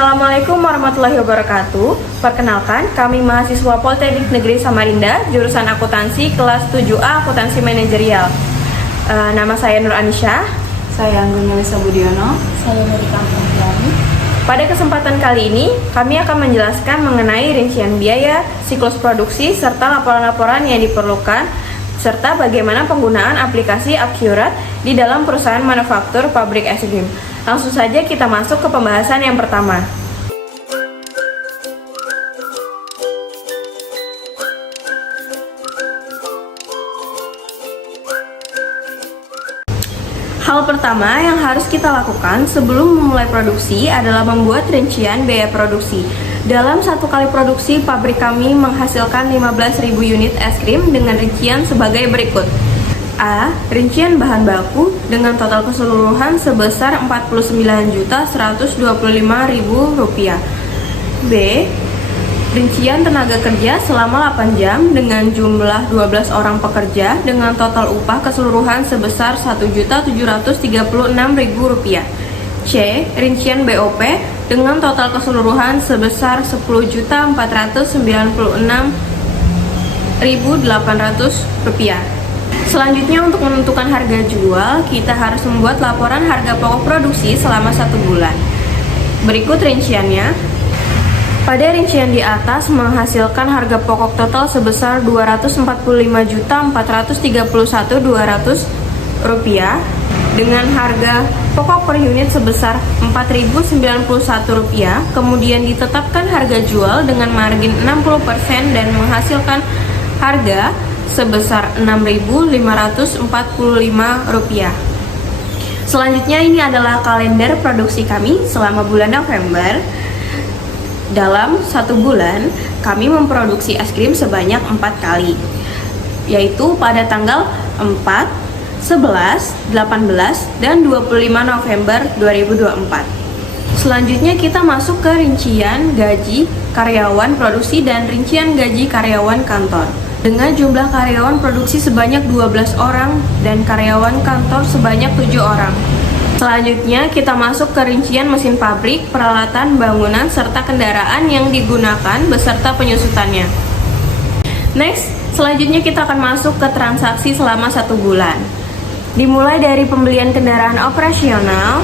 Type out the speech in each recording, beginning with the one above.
Assalamualaikum warahmatullahi wabarakatuh. Perkenalkan, kami mahasiswa Politeknik Negeri Samarinda, jurusan akuntansi kelas 7A Akuntansi Manajerial. Nama saya Nur Anisha. Saya Anggun Melisa Budiono. Saya dari Kampung Lani. Pada kesempatan kali ini, kami akan menjelaskan mengenai rincian biaya, siklus produksi, serta laporan-laporan yang diperlukan, serta bagaimana penggunaan aplikasi Accurate di dalam perusahaan manufaktur pabrik es krim. Langsung saja kita masuk ke pembahasan yang pertama. Hal pertama yang harus kita lakukan sebelum memulai produksi adalah membuat rincian biaya produksi. Dalam satu kali produksi, pabrik kami menghasilkan 15.000 unit es krim dengan rincian sebagai berikut. A. Rincian bahan baku dengan total keseluruhan sebesar Rp49.125.000. B. Rincian tenaga kerja selama 8 jam dengan jumlah 12 orang pekerja dengan total upah keseluruhan sebesar Rp1.736.000. C. Rincian BOP dengan total keseluruhan sebesar Rp10.496.800. Selanjutnya, untuk menentukan harga jual, kita harus membuat laporan harga pokok produksi selama 1 bulan. Berikut rinciannya. Pada rincian di atas menghasilkan harga pokok total sebesar Rp245.431.200 dengan harga pokok per unit sebesar Rp4.091, kemudian ditetapkan harga jual dengan margin 60% dan menghasilkan harga sebesar Rp6.545. Selanjutnya, ini adalah kalender produksi kami selama bulan November. Dalam 1 bulan, kami memproduksi es krim sebanyak 4 kali, yaitu pada tanggal 4, 11, 18, dan 25 November 2024. Selanjutnya kita masuk ke rincian gaji karyawan produksi dan rincian gaji karyawan kantor. Dengan jumlah karyawan produksi sebanyak 12 orang dan karyawan kantor sebanyak 7 orang. Selanjutnya kita masuk ke rincian mesin pabrik, peralatan bangunan, serta kendaraan yang digunakan beserta penyusutannya. Next, selanjutnya kita akan masuk ke transaksi selama 1 bulan. Dimulai dari pembelian kendaraan operasional,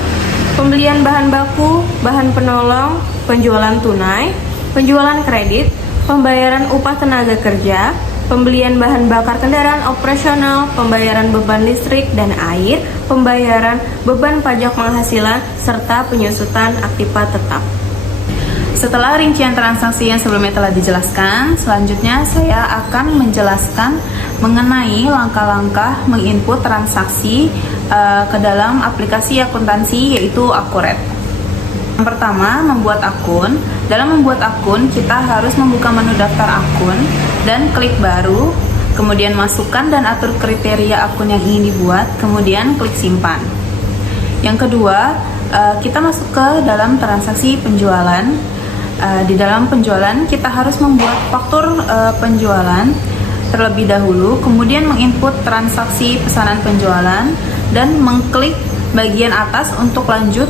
pembelian bahan baku, bahan penolong, penjualan tunai, penjualan kredit, pembayaran upah tenaga kerja, pembelian bahan bakar kendaraan operasional, pembayaran beban listrik dan air, pembayaran beban pajak penghasilan, serta penyusutan aktiva tetap. Setelah rincian transaksi yang sebelumnya telah dijelaskan, selanjutnya saya akan menjelaskan mengenai langkah-langkah menginput transaksi ke dalam aplikasi akuntansi, yaitu Accurate. Yang pertama, membuat akun. Dalam membuat akun, kita harus membuka menu daftar akun dan klik baru, kemudian masukkan dan atur kriteria akun yang ingin dibuat, kemudian klik simpan. Yang kedua, kita masuk ke dalam transaksi penjualan. Di dalam penjualan, kita harus membuat faktur penjualan terlebih dahulu, kemudian menginput transaksi pesanan penjualan dan mengklik bagian atas untuk lanjut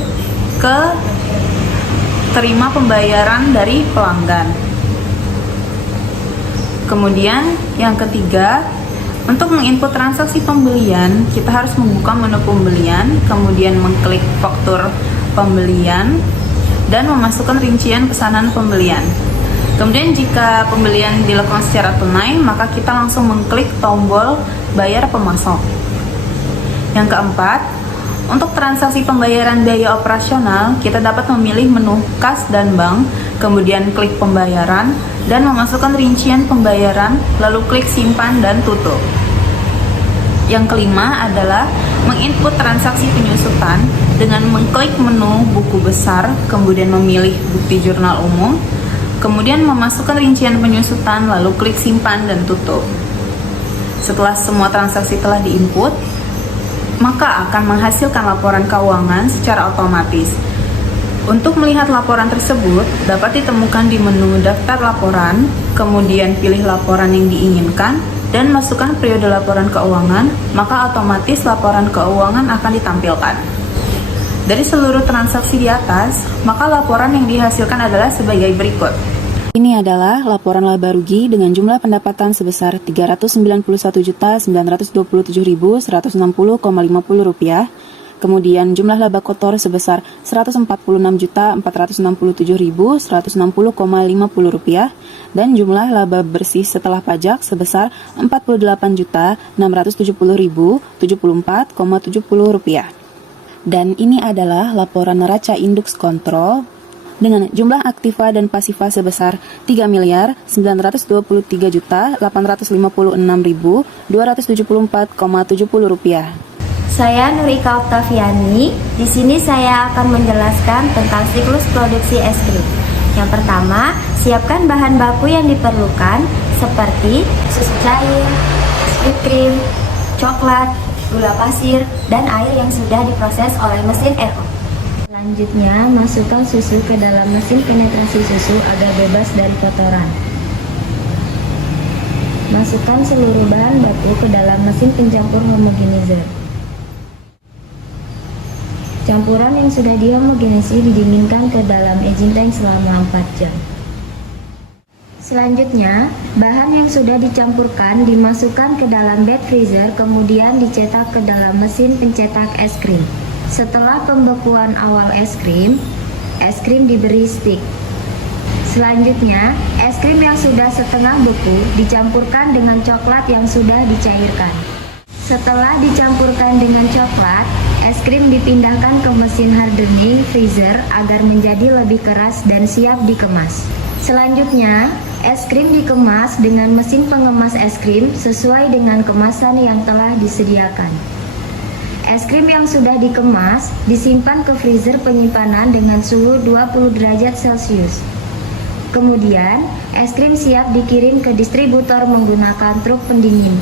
ke terima pembayaran dari pelanggan. Kemudian yang ketiga, untuk menginput transaksi pembelian, kita harus membuka menu pembelian, kemudian mengklik faktur pembelian dan memasukkan rincian pesanan pembelian. Kemudian jika pembelian dilakukan secara tunai, maka kita langsung mengklik tombol bayar pemasok. Yang keempat, untuk transaksi pembayaran biaya operasional, kita dapat memilih menu kas dan bank, kemudian klik pembayaran, dan memasukkan rincian pembayaran, lalu klik simpan dan tutup. Yang kelima adalah menginput transaksi penyusutan dengan mengklik menu buku besar, kemudian memilih bukti jurnal umum, kemudian memasukkan rincian penyusutan, lalu klik simpan dan tutup. Setelah semua transaksi telah diinput, maka akan menghasilkan laporan keuangan secara otomatis. Untuk melihat laporan tersebut, dapat ditemukan di menu daftar laporan, kemudian pilih laporan yang diinginkan, dan masukkan periode laporan keuangan, maka otomatis laporan keuangan akan ditampilkan. Dari seluruh transaksi di atas, maka laporan yang dihasilkan adalah sebagai berikut. Ini adalah laporan laba rugi dengan jumlah pendapatan sebesar Rp391.927.160,50, kemudian jumlah laba kotor sebesar Rp146.467.160,50, dan jumlah laba bersih setelah pajak sebesar Rp48.670.074,70. Dan ini adalah laporan neraca indeks kontrol dengan jumlah aktiva dan pasiva sebesar Rp3.923.856.274,70. Saya Nurika Oktaviani. Di sini saya akan menjelaskan tentang siklus produksi es krim. Yang pertama, siapkan bahan baku yang diperlukan seperti susu cair, whipped cream, coklat, gula pasir, dan air yang sudah diproses oleh mesin RO. Selanjutnya, masukkan susu ke dalam mesin penetrasi susu agar bebas dari kotoran. Masukkan seluruh bahan baku ke dalam mesin pencampur homogenizer. Campuran yang sudah dihomogenisi didinginkan ke dalam aging tank selama 4 jam. Selanjutnya, bahan yang sudah dicampurkan dimasukkan ke dalam bag freezer, kemudian dicetak ke dalam mesin pencetak es krim. Setelah pembekuan awal es krim diberi stick. Selanjutnya, es krim yang sudah setengah beku dicampurkan dengan coklat yang sudah dicairkan. Setelah dicampurkan dengan coklat, es krim dipindahkan ke mesin hardening freezer agar menjadi lebih keras dan siap dikemas. Selanjutnya, es krim dikemas dengan mesin pengemas es krim sesuai dengan kemasan yang telah disediakan. Es krim yang sudah dikemas disimpan ke freezer penyimpanan dengan suhu 20 derajat Celcius. Kemudian, es krim siap dikirim ke distributor menggunakan truk pendingin.